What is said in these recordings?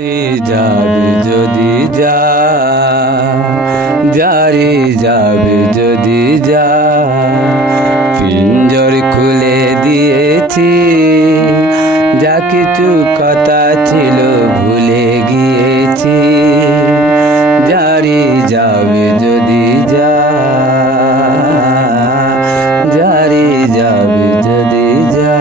রে যাবে যদি যা, যারে যাবে যদি যা, পিঞ্জর খুলে দিয়েছি, যা কিছু কথা ছিল ভুলে গিয়েছি, যারে যাবে যদি যা, যারে যাবে যদি যা।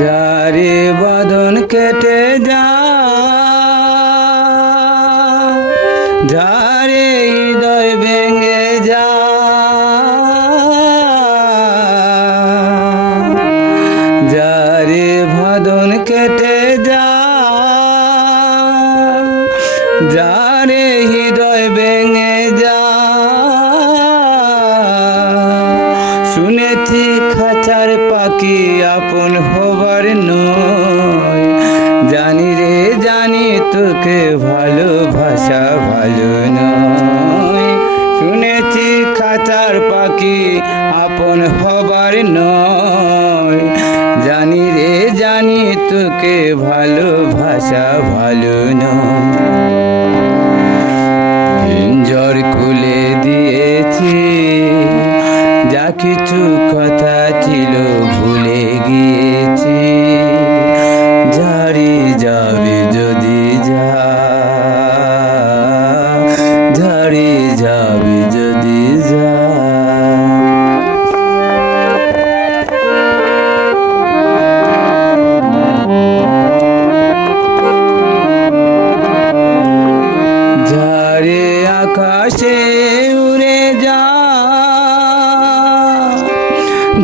যারে বাঁধন কেটে যা, যারে হৃদয় ভেঙে যা, যারে বাঁধন কেটে যা, যারে হৃদয় ভেঙে যা। শুনেছি খাঁচার পাখি আপন হবার নয়, জানি রে জানি তোকে ভালোবাসা ভালো নয়। শুনেছি খাঁচার পাখি আপন হবার নয়, জানি রে জানি তোকে ভালোবাসা ভালো নয়। পিঞ্জর খুলে দিয়েছি, যা কিছু কথা ছিল ভুলে গিয়েছি, যারে যাবে যদি যা, যারে যাবে যদি যা। যারে আকাশে উড়ে যা,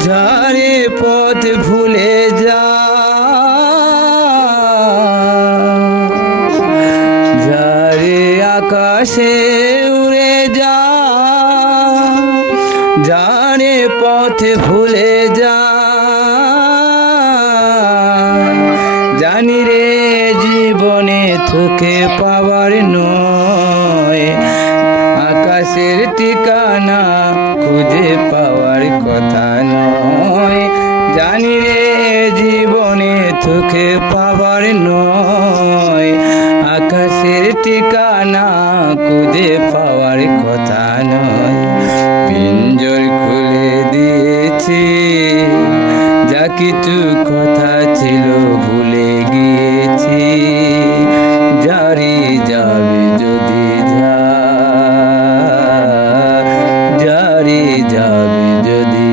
যারে পথ ভুলে যা, যারে আকাশে উড়ে যা, যারে পথ ভুলে যা। জানি রে জীবনে তোকে পাওয়ার নয়, আকাশের ঠিকানা খুঁজে পাওয়ার কথা নয়। জানি রে জীবনে তোকে পাওয়ার নয়, আকাশের ঠিকানা খুঁজে পাওয়ার কথা নয়। পিঞ্জর খুলে দিয়েছি, যা কিছু কথা ছিল ভুলে গিয়েছি, যারে যাবে যদি যা, যারে যাবে যদি